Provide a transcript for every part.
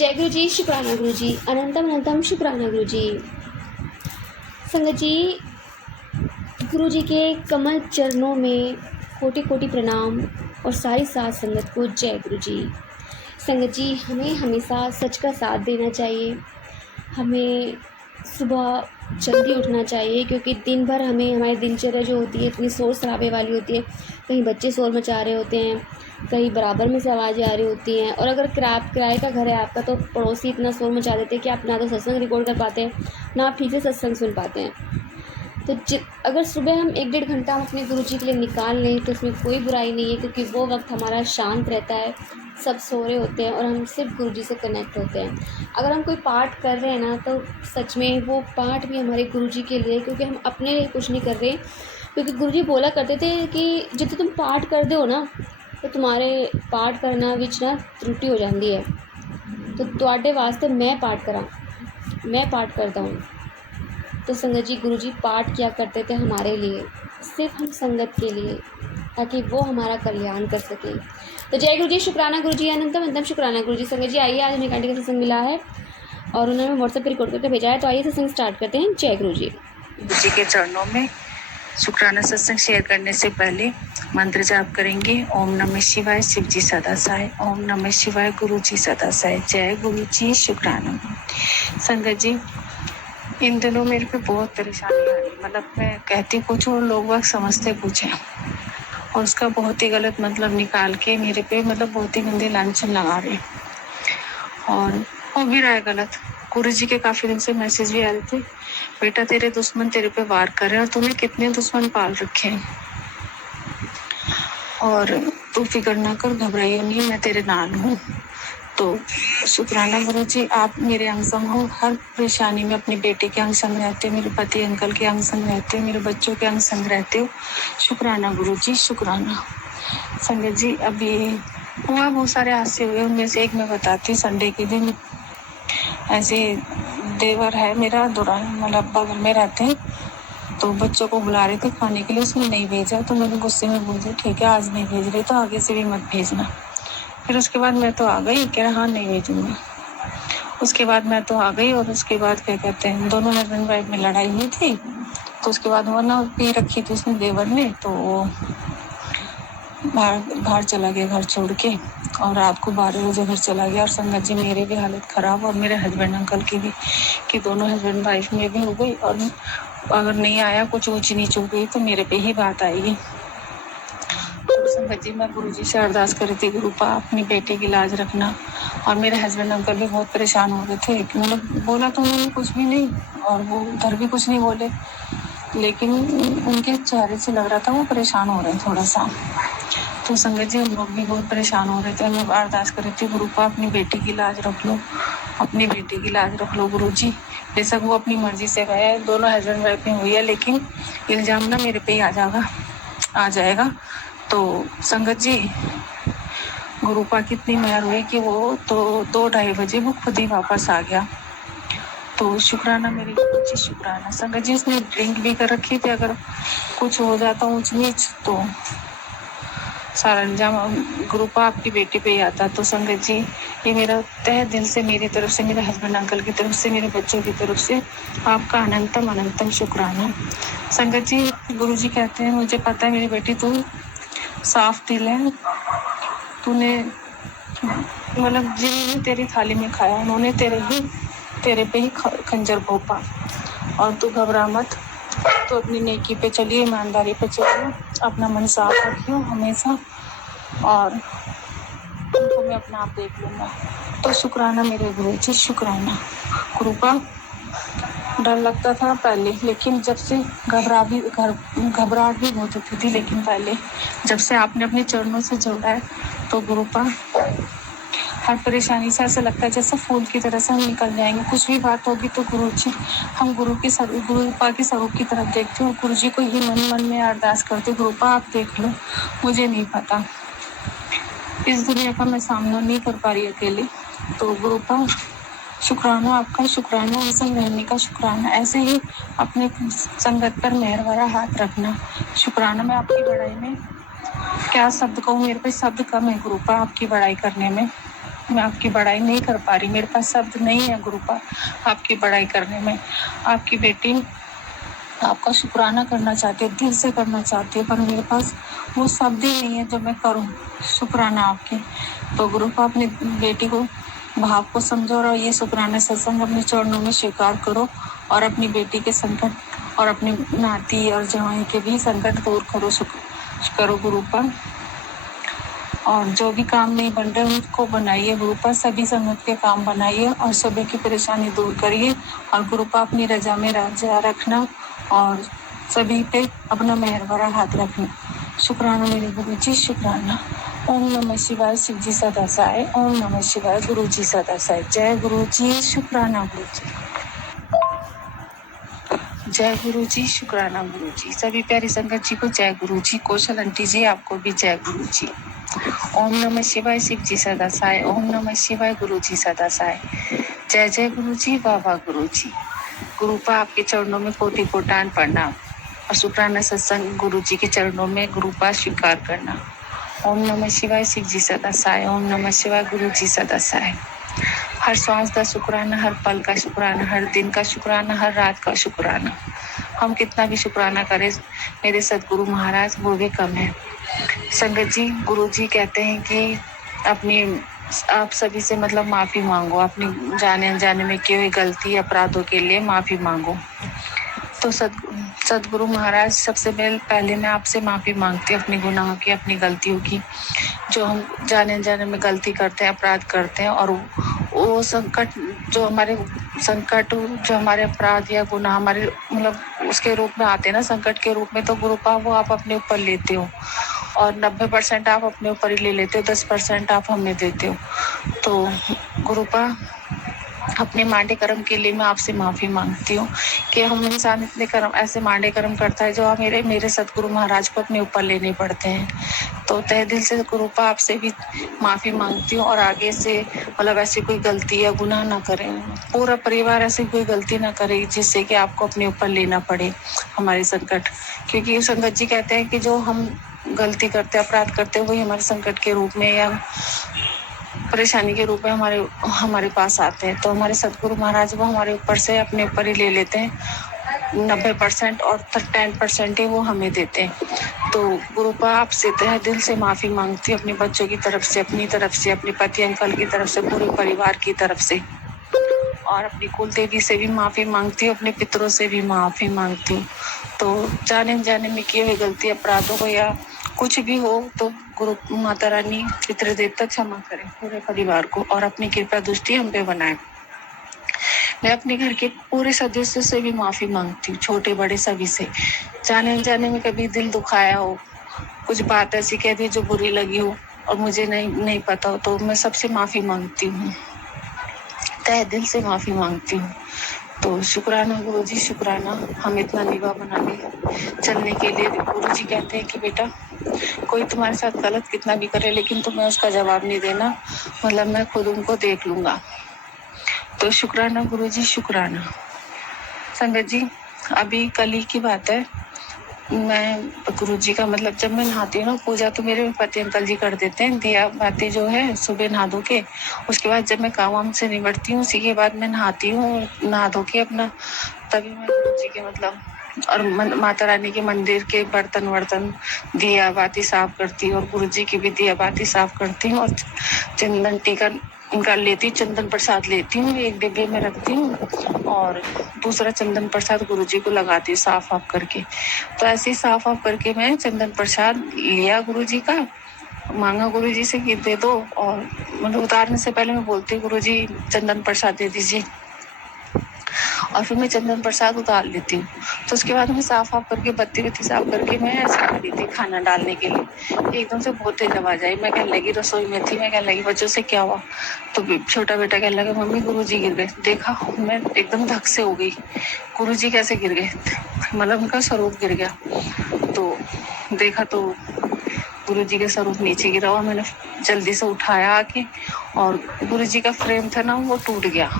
जय गुरु जी, शुक्राना गुरु जी, अनंतम अनंतम शुक्राना गुरु जी। संगत जी, गुरु जी के कमल चरणों में कोटि कोटि प्रणाम और सारी साथ संगत को जय गुरु जी। संगत जी, हमें हमेशा सच का साथ देना चाहिए। हमें सुबह जल्दी उठना चाहिए, क्योंकि दिन भर हमें हमारी दिनचर्या जो होती है इतनी शोर शराबे वाली होती है। कहीं बच्चे शोर मचा रहे होते हैं, कहीं बराबर में से आवाज़ें आ रही होती हैं, और अगर किराए का घर है आपका तो पड़ोसी इतना शोर मचा देते हैं कि आप ना तो सत्संग रिकॉर्ड कर पाते हैं, ना आप ठीक से सत्संग सुन पाते हैं। तो अगर सुबह हम 1-1.5 घंटा हम अपने गुरु जी के लिए निकाल लें तो उसमें कोई बुराई नहीं है, क्योंकि वो वक्त हमारा शांत रहता है, सब सो रहे होते हैं और हम सिर्फ गुरु जी से कनेक्ट होते हैं। अगर हम कोई पाठ कर रहे हैं ना, तो सच में वो पाठ भी हमारे गुरु जी के लिए, क्योंकि हम अपने लिए कुछ नहीं कर रहे। क्योंकि गुरु जी बोला करते थे कि जितने तुम पाठ कर दो ना, तो तुम्हारे पाठ करना विच ना त्रुटि हो जाती है। तो तुहाडे वास्ते मैं पाठ करता हूँ। तो संगत जी, गुरु जी पाठ किया करते थे हमारे लिए, सिर्फ हम संगत के लिए, ताकि वो हमारा कल्याण कर सके। तो जय गुरु जी, शुक्राना गुरु जी, अनंतम अनंतम शुक्राना गुरु जी। संगत जी आइए, आज हमें घंटे का सत्संग मिला है और उन्होंने व्हाट्सएप पर रिकॉर्ड करके भेजा है, तो आइए सत्संग स्टार्ट करते हैं। जय गुरु जी। गुरु जी के चरणों में शुक्राना सत्संग शेयर करने से पहले मंत्र जाप करेंगे। ओम नमः शिवाय, शिव जी सदा सहाय। ओम नमः शिवाय, गुरु जी सदा सहाय। जय गुरु जी, शुक्राना। संगत जी, इन दिनों मेरे पे बहुत परेशानी आ रही, मतलब मैं कहती कुछ और लोग वक्त समझते कुछ है, और उसका बहुत ही गलत मतलब निकाल के मेरे पे मतलब बहुत ही गंदे लांछन लगा रहे, और हो भी रहा है गलत। गुरु जी के काफी दिन से मैसेज भी आ रहे थे, बेटा तेरे दुश्मन तेरे पे वार कर रहे हैं और तूने कितने दुश्मन पाल रखे हैं, और तू फिक्र ना कर, घबराइए नहीं, मैं तेरे नाल हूँ। तो शुक्राना गुरु जी, आप मेरे अंग संग हो हर परेशानी में। अपने बेटे के अंग संग रहते हो, मेरे पति अंकल के अंग संग रहते हो, मेरे बच्चों के अंग संग रहते हो। शुक्राना गुरु जी, शुक्राना। संगत जी, अभी हुआ बहुत सारे हादसे हुए, उनमें से एक मैं बताती। संडे के दिन ऐसे देवर है मेरा, दुरान मतलब बगल में रहते हैं, तो बच्चों को बुला रहे थे खाने के लिए, उसने नहीं भेजा, तो मैंने गुस्से में बोल दिया ठीक है आज नहीं भेज रही तो आगे से भी मत भेजना। फिर उसके बाद मैं तो आ गई, कह रहा हाँ नहीं भेजूंगी। उसके बाद मैं तो आ गई, और उसके बाद क्या कहते हैं, दोनों हस्बैंड वाइफ में लड़ाई हुई थी, तो उसके बाद वो ना पी रखी थी उसने देवर ने, तो वो बाहर चला गया घर छोड़ के, और रात को 12 बजे घर चला गया। और संगत जी, मेरी भी हालत खराब और मेरे हस्बैंड अंकल की भी, कि दोनों हस्बैंड वाइफ में भी हो गई, और अगर नहीं आया, कुछ ऊंच नीच हो गई तो मेरे पे ही बात आएगी। संगत जी, मैं गुरु जी से अरदास करी थी, गुरु पा अपनी बेटी की लाज रखना। और मेरे हस्बैंड अंकल भी बहुत परेशान हो रहे थे, कि मतलब बोला तो उन्होंने कुछ भी नहीं, और वो उधर भी कुछ नहीं बोले, लेकिन उनके चेहरे से लग रहा था वो परेशान हो रहे हैं थोड़ा सा। तो संगत जी, हम लोग भी बहुत परेशान हो रहे थे। हम लोग अरदास कर रहे थे, गुरु पा अपनी बेटी की लाज रख लो, अपनी बेटी की लाज रख लो गुरु जी। बेशक वो अपनी मर्जी से गए, दोनों हस्बैंड वाइफ में हुई है, लेकिन इल्जाम ना मेरे पे ही आ जाएगा। तो संगत जी, गुरु पा की इतनी मेहर हुई कि वो तो 2-2:30 बजे वो खुद ही वापस आ गया। तो शुक्राना मेरे गुरु जी, शुक्राना। संगत जी, उसने ड्रिंक भी कर रखी थी, अगर कुछ हो जाता ऊंच नीच तो सारा इल्जाम गुरु पा आपकी बेटी पे ही आता। तो संगत जी, ये मेरा तहे दिल से, मेरी तरफ से, मेरे हस्बैंड अंकल की तरफ से, मेरे बच्चों की तरफ से आपका अनंतम अनंतम शुक्राना। संगत जी, गुरु जी कहते हैं, मुझे पता है मेरी बेटी तू साफ दिल है, तूने मतलब जिन्होंने तेरी थाली में खाया उन्होंने तेरे पे ही खंजर भोंपा, और तू घबरा मत, तो अपनी नेकी पे चलिए, ईमानदारी पे चलिए, अपना मन साफ रखियो हमेशा, और उनको मैं अपना आप देख लूंगा। तो शुक्राना मेरे गुरु जी, शुक्राना। गुरु का डर लगता था पहले, लेकिन जब से घबराहट भी बहुत होती थी, लेकिन पहले जब से आपने अपने चरणों से जोड़ा है, तो गुरु पा हर परेशानी से ऐसा लगता है जैसे फूल की तरह से हम निकल जाएंगे। कुछ भी बात होगी तो गुरु जी, हम गुरु पा के स्वरूप की तरफ देखते हो, गुरु जी को ये मन में अरदास करते, गुरु पा आप देख लो, मुझे नहीं पता, इस दुनिया का मैं सामना नहीं कर पा रही अकेले, तो गुरु पा शुक्राना, आपका शुक्राना, संग रहने का शुक्राना, ऐसे ही अपने संगत पर मेहर भरा हाथ रखना। शुक्राना। मैं आपकी बड़ाई में क्या शब्द कहूँ, मेरे पे शब्द कम है गुरु पा आपकी बड़ाई करने में। मैं आपकी बड़ाई नहीं कर पा रही, मेरे पास शब्द नहीं है गुरुपा आपकी बड़ाई करने में। आपकी बेटी आपका शुक्राना करना चाहती है, दिल से करना चाहती है, पर मेरे पास वो शब्द ही नहीं है जो मैं करूं शुक्राना आपके। तो गुरुपा अपनी बेटी को भाव को समझो और ये शुक्राना सत्संग अपने चरणों में स्वीकार करो और अपनी बेटी के संकट और अपनी नाती और जवाई के भी संकट दूर करो गुरुपा। और जो भी काम नहीं बन रहे उनको बनाइए गुरुपा, सभी संगत के काम बनाइए और सभी की परेशानी दूर करिए। और गुरुपा अपनी रजा में राजा रखना और सभी पे अपना मेहर भरा हाथ रखना। शुक्राना मेरे गुरु जी, शुक्राना। ओम नमः शिवाय, शिव जी सदा सहाय। ओम नमः शिवाय, गुरु जी सदा सहाय। जय गुरु जी, शुक्राना गुरु जी। जय गुरु जी, शुक्राना गुरु जी। सभी प्यारी संगत जी को जय गुरु जी। कौशल आंटी जी आपको भी जय गुरु जी। ओम नमः शिवाय, शिव जी सदा सहाय। ओम नमः शिवाय, गुरु जी सदा सहाय। जय जय गुरु जी, बाबा गुरु जी। गुरुपा आपके चरणों में कोटि कोटान प्रणाम और शुक्राना सत्संग गुरु जी के चरणों में गुरुपा स्वीकार करना। ओम नमः शिवाय, शिव जी सदा सहाय। ओम नमः शिवाय, गुरु जी सदा सहाय। हर सांस का शुक्राना, हर पल का शुक्राना, हर दिन का शुक्राना, हर रात का शुक्राना। हम कितना भी शुक्राना करें मेरे सदगुरु महाराज वो भी कम है। संगत जी, गुरु जी कहते हैं कि अपनी आप सभी से मतलब माफी मांगो, अपनी जाने अनजाने में की हुई गलती अपराधों के लिए माफी मांगो। तो सदगुरु महाराज सबसे पहले मैं आपसे माफी मांगती हूँ अपने गुनाहों की, अपनी गलतियों की, जो हम जाने अनजाने में गलती करते हैं, अपराध करते हैं। और वो संकट जो हमारे अपराध या गुनाह हमारे मतलब उसके रूप में आते हैं ना, संकट के रूप में, तो गुरुपा वो आप अपने ऊपर लेते हो और 90% आप अपने ऊपर ही ले लेते हो, 10% आप हमें देते हो। तो गुरुपा अपने मांडे कर्म के लिए मैं आपसे माफी मांगती हूँ कि हम इंसान इतने कर्म ऐसे मांडे कर्म करता है जो मेरे सतगुरु महाराज को अपने ऊपर लेने पड़ते हैं। तो तहे दिल से गुरुपा आपसे भी माफी मांगती हूँ और आगे से मतलब ऐसी कोई गलती या गुनाह ना करें, पूरा परिवार ऐसी कोई गलती ना करे जिससे कि आपको अपने ऊपर लेना पड़े हमारे संकट। क्योंकि संगत जी कहते हैं कि जो हम गलती करते अपराध करते वही हमारे संकट के रूप में या परेशानी के रूप में हमारे पास आते हैं। तो हमारे सतगुरु महाराज वो हमारे ऊपर से अपने ऊपर ही ले लेते हैं 90% और 10% ही वो हमें देते हैं। तो गुरुपा आपसे तहे दिल से माफी मांगती हूँ अपने बच्चों की तरफ से, अपनी तरफ से, अपने पति अंकल की तरफ से, पूरे परिवार की तरफ से, और अपनी कुल देवी से भी माफी मांगती हूँ, अपने पितरों से भी माफी मांगती हूँ। तो जाने अनजाने में किए हुए गलती अपराधों को या कुछ भी हो तो गुरु माता रानी पितृ देवता क्षमा करें पूरे परिवार को और अपनी कृपा दृष्टि हम पे बनाए। मैं अपने घर के पूरे सदस्यों से भी माफी मांगती हूँ, छोटे बड़े सभी से। जाने अनजाने में कभी दिल दुखाया हो, कुछ बात ऐसी कह दी जो बुरी लगी हो और मुझे नहीं पता हो, तो मैं सबसे माफी मांगती हूँ, तहे दिल से माफी मांगती हूँ। तो शुक्राना गुरु जी, शुक्राना हम इतना निभा बनाने चलने के लिए। गुरु जी कहते हैं कि बेटा कोई तुम्हारे साथ गलत कितना भी करे लेकिन तुम्हें उसका जवाब नहीं देना, मतलब मैं खुद उनको देख लूंगा। तो शुक्राना गुरु जी, शुक्राना। संगत जी, अभी कल ही की बात है, मैं गुरु जी का मतलब जब मैं नहाती हूँ ना, पूजा तो मेरे पति अंकल जी कर देते हैं, दिया बाती जो है सुबह नहा धो के, उसके बाद जब मैं काम वाम से निपटती हूँ उसी के बाद मैं नहाती हूँ, नहा धो के अपना, तभी मैं गुरु जी के मतलब और माता रानी के मंदिर के बर्तन दिया बाती साफ करती हूँ और गुरु जी की भी दिया बाती साफ करती हूँ और चंदन टीका इनका लेती, चंदन प्रसाद लेती हूँ, एक डिब्बे में रखती हूँ और दूसरा चंदन प्रसाद गुरु जी को लगाती हूँ साफ ऑफ करके। तो ऐसे ही साफ ऑफ करके मैं चंदन प्रसाद लिया गुरु जी का, मांगा गुरु जी से कि दे दो, और मतलब उतारने से पहले मैं बोलती हूँ गुरु जी चंदन प्रसाद दे दीजिए, और फिर मैं चंदन प्रसाद उतार लेती हूँ। तो उसके बाद मैं साफ ऑफ करके बत्ती साफ करके मैं ऐसे खड़ी थी खाना डालने के लिए, एकदम से बहुत तेज आवाज आई। मैं कहने लगी रसोई में थी, मैं कहने लगी बच्चों से क्या हुआ, तो छोटा बेटा कहने लगा मम्मी गुरु जी गिर गए। देखा, मैं एकदम धक से हो गई, गुरु जी कैसे गिर गए, मतलब उनका स्वरूप गिर गया। तो देखा तो गुरु जी का स्वरूप नीचे गिरा हुआ, मैंने जल्दी से उठाया आके और गुरु जी का फ्रेम था ना वो टूट गया,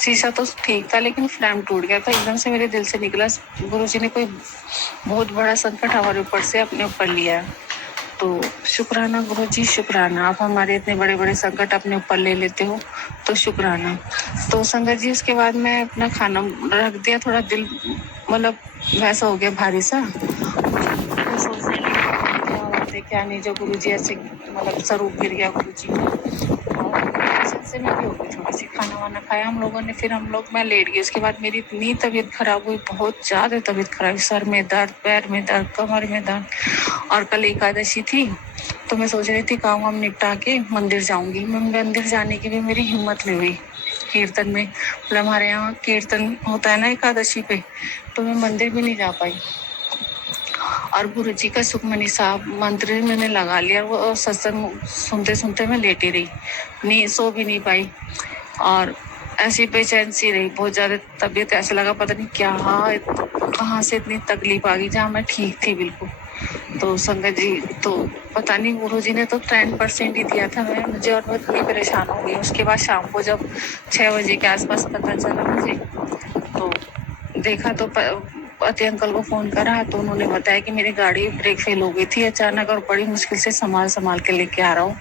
शीशा तो ठीक था लेकिन फ्रेम टूट गया था। एकदम से मेरे दिल से निकला गुरु जी ने कोई बहुत बड़ा संकट हमारे ऊपर से अपने ऊपर लिया है। तो शुक्राना गुरु जी, शुक्राना। आप हमारे इतने बड़े बड़े संकट अपने ऊपर ले लेते हो, तो शुक्राना। तो संगत जी उसके बाद मैं अपना खाना रख दिया, थोड़ा दिल मतलब वैसा हो गया भारी सा। मैं सोच रही थी क्या बात है क्या नहीं, जो गुरु जी ऐसे मतलब स्वरूप गिर गया गुरु जी का। और टेंशन से मैं भी हो गई थोड़ी सी। खाना वाना खाया हम लोगों ने, फिर मैं लेट गई। उसके बाद मेरी इतनी तबीयत खराब हुई, बहुत ज्यादा तबीयत खराब, सर में दर्द, पैर में दर्द, कमर में दर्द। और कल एकादशी थी, तो मैं सोच रही थी काम वाम निपटा के मंदिर जाऊंगी। मैं मंदिर जाने की भी मेरी हिम्मत नहीं हुई। कीर्तन में मतलब हमारे यहाँ कीर्तन होता है ना एकादशी पे, तो मैं मंदिर भी नहीं जा पाई। और गुरु जी का सुखमनी साहब मंत्र मैंने लगा लिया, वो सत्संग सुनते सुनते मैं लेटी रही, नहीं सो भी नहीं पाई। और ऐसी बेचैन सी रही, बहुत ज्यादा तबीयत ऐसा लगा पता नहीं क्या कहाँ से इतनी तकलीफ आ गई, जहाँ मैं ठीक थी बिल्कुल। तो संगत जी, तो पता नहीं गुरु जी ने तो 10% ही दिया था मुझे, और मैं इतनी परेशान हो गई। उसके बाद शाम को जब 6 बजे के आसपास पता चला मुझे, तो देखा तो पति अंकल को फोन करा, तो उन्होंने बताया कि मेरी गाड़ी ब्रेक फेल हो गई थी अचानक, और बड़ी मुश्किल से संभाल के लेके आ रहा हूँ,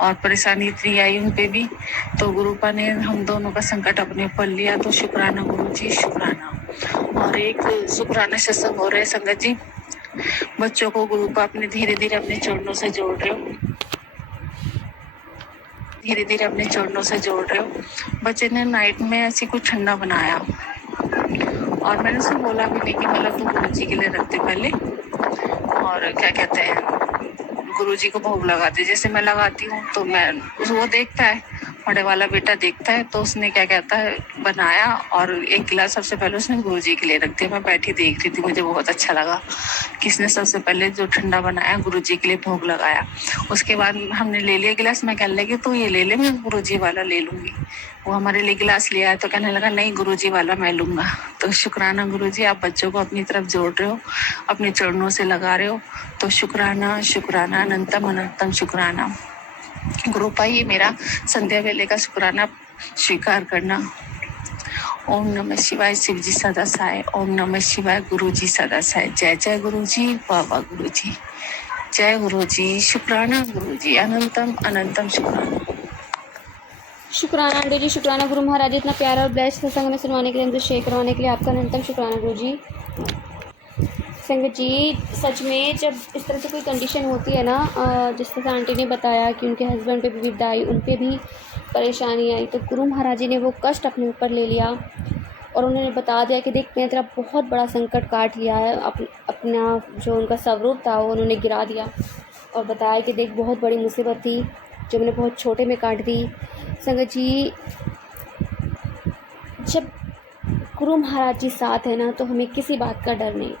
और परेशानी इतनी आई उन पे भी। तो गुरुपा ने हम दोनों का संकट अपने ऊपर लिया, तो शुक्राना गुरु जी, शुक्राना। और एक शुक्राना सत्संग हो रहे संगत जी, बच्चों को गुरुपा अपने धीरे धीरे अपने चरणों से जोड़ रहे हो, धीरे धीरे अपने चरणों से जोड़ रहे हो। बच्चे ने नाइट में ऐसी कुछ ठंडा बनाया, और मैंने उससे बोला भी नहीं कि मतलब तू गुरु जी के लिए रखते पहले, और क्या कहते हैं गुरु जी को भोग लगाते जैसे मैं लगाती हूँ। तो मैं वो देखता है, बड़े वाला बेटा देखता है, तो उसने क्या कहता है बनाया, और एक गिलास सबसे पहले उसने गुरु जी के लिए रख दिया। मैं बैठी देख रही थी, मुझे बहुत अच्छा लगा किसने सबसे पहले जो ठंडा बनाया गुरु जी के लिए भोग लगाया। उसके बाद हमने ले लिया गिलास, मैं कहने लगी तो ये ले ले, मैं गुरु जी वाला ले लूंगी। वो हमारे लिए गिलास लिया है, तो कहने लगा नहीं गुरु जी वाला मैं लूंगा। तो शुक्राना गुरु जी, आप बच्चों को अपनी तरफ जोड़ रहे हो, अपने चरणों से लगा रहे हो, तो शुक्राना शुक्राना, अनंतम अनंतम शुक्राना। गुरुपा ये मेरा संध्या वेले का शुक्राना स्वीकार करना। ओम नमः शिवाय, शिव जी सदा सहाय। ओम नमः शिवाय, गुरु जी सदा सहाय। जय जय गुरु जी, बाबा गुरु जी, जय गुरु जी, शुक्राना गुरु जी, अनंतम अनंतम शुक्राना। शुक्राना आंटी जी, शुक्राना गुरु महाराज जी, इतना प्यारा और ब्लेस्ड सत्संग में सुनवाने के लिए, हमसे शेयर करवाने के लिए आपका अनंतम शुक्राना गुरु जी। संगत जी, सच में जब इस तरह से कोई कंडीशन होती है ना, जिस तरह से आंटी ने बताया कि उनके हस्बैंड पे भी विपदा आई, उन पे भी परेशानी आई, तो गुरु महाराज जी ने वो कष्ट अपने ऊपर ले लिया, और उन्होंने बता दिया कि देख मैंने तेरा बहुत बड़ा संकट काट लिया है। अपना जो उनका स्वरूप था वो उन्होंने गिरा दिया, और बताया कि देख बहुत बड़ी मुसीबत थी जो मैंने बहुत छोटे में काट दी। संगत जी, जब गुरु महाराज जी साथ है ना, तो हमें किसी बात का डर नहीं।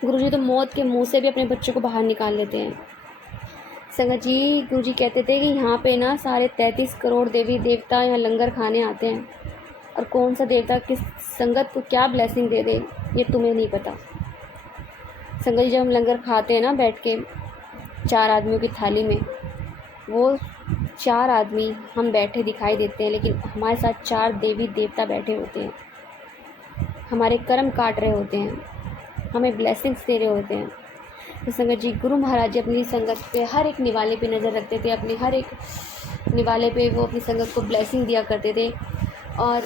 गुरु जी तो मौत के मुंह से भी अपने बच्चों को बाहर निकाल लेते हैं। संगत जी, गुरु जी कहते थे कि यहाँ पे ना सारे 33 करोड़ देवी देवता यहाँ लंगर खाने आते हैं, और कौन सा देवता किस संगत को क्या ब्लेसिंग दे दे ये तुम्हें नहीं पता। संगत जी, जब हम लंगर खाते हैं ना बैठ के 4 आदमियों की थाली में, वो 4 आदमी हम बैठे दिखाई देते हैं, लेकिन हमारे साथ 4 देवी देवता बैठे होते हैं, हमारे कर्म काट रहे होते हैं, हमें ब्लेसिंग्स दे रहे होते हैं। तो संगत जी, गुरु महाराज जी अपनी संगत पे हर एक निवाले पे नज़र रखते थे, अपने हर एक निवाले पे वो अपनी संगत को ब्लेसिंग दिया करते थे। और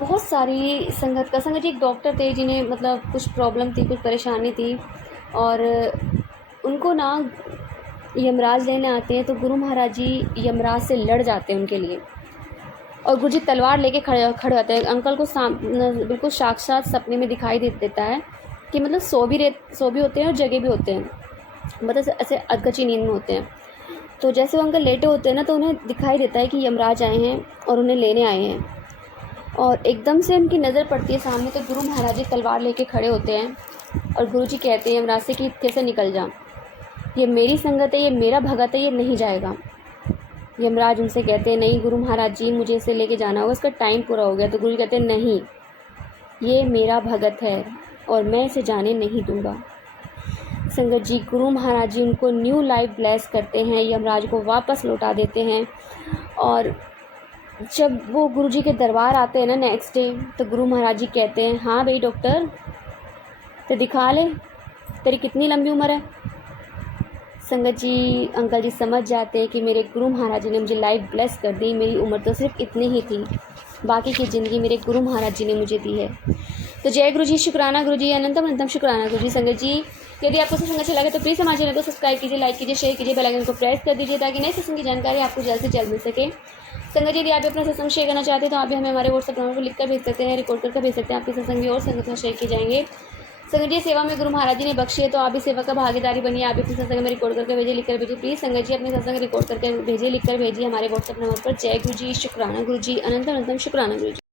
बहुत सारी संगत जी एक डॉक्टर थे जिन्हें मतलब कुछ प्रॉब्लम थी, कुछ परेशानी थी, और उनको ना यमराज लेने आते हैं, तो गुरु महाराज जी यमराज से लड़ जाते हैं उनके लिए, और गुरु जी तलवार लेके खड़े होते हैं। अंकल को बिल्कुल साक्षात सपने में दिखाई देता है कि मतलब सो भी होते हैं और जगे भी होते हैं, मतलब ऐसे अधकची नींद में होते हैं। तो जैसे वो अंकल लेटे होते हैं ना, तो उन्हें दिखाई देता है कि यमराज आए हैं और उन्हें लेने आए हैं, और एकदम से उनकी नज़र पड़ती है सामने, तो गुरु महाराज जी तलवार लेके खड़े होते हैं, और गुरु जी कहते हैं यमराज से कि इत्थे से निकल जा, ये मेरी संगत है, ये मेरा भगत है, ये नहीं जाएगा। यमराज उनसे कहते हैं नहीं गुरु महाराज जी, मुझे इसे लेके जाना होगा, इसका टाइम पूरा हो गया। तो गुरु जी कहते हैं नहीं, ये मेरा भगत है और मैं इसे जाने नहीं दूंगा। संगत जी, गुरु महाराज जी उनको न्यू लाइफ ब्लेस करते हैं, यमराज को वापस लौटा देते हैं। और जब वो गुरु जी के दरबार आते हैं ना नेक्स्ट डे, तो गुरु महाराज जी कहते हैं हाँ भाई डॉक्टर, तो दिखा ले तेरी कितनी लंबी उम्र है। संगत जी, अंकल जी समझ जाते हैं कि मेरे गुरु महाराज जी ने मुझे लाइफ ब्लेस कर दी। मेरी उम्र तो सिर्फ इतनी ही थी, बाकी की ज़िंदगी मेरे गुरु महाराज जी ने मुझे दी है। तो जय गुरु जी, शुक्राना गुरु जी, अनंतम अनंतम शुक्राना गुरु जी। संगत जी, यदि आपको सत्संग अच्छा लगे तो प्लीज़ हमारे चैनल को सब्सक्राइब कीजिए, लाइक कीजिए, शेयर कीजिए, बेल आइकन को प्रेस कर दीजिए ताकि नई सत्संग की जानकारी आपको जल्द से जल्द मिल सके। संगत जी, यदि आप भी अपना सत्संग शेयर करना चाहते हैं तो आप भी हमें हमारे व्हाट्सएप नंबर पर लिखकर भेज सकते हैं, रिकॉर्ड करके भेज सकते हैं। आपके सत्संग भी और संगत में शेयर किए जाएंगे। संगत जी, सेवा में गुरु महाराज जी ने बख्शी है तो आप भी सेवा का भागीदारी बनिए। आप भी अपने सत्संग में रिकॉर्ड करके भेजिए, लिखकर भेजिए। प्लीज़ संगत जी, अपने सत्संग रिकॉर्ड करके भेजिए, लिखकर भेजिए हमारे व्हाट्सएप नंबर पर। जय गुरु जी, शुक्राना गुरु जी, अनंत अनंतम शुक्राना गुरु जी।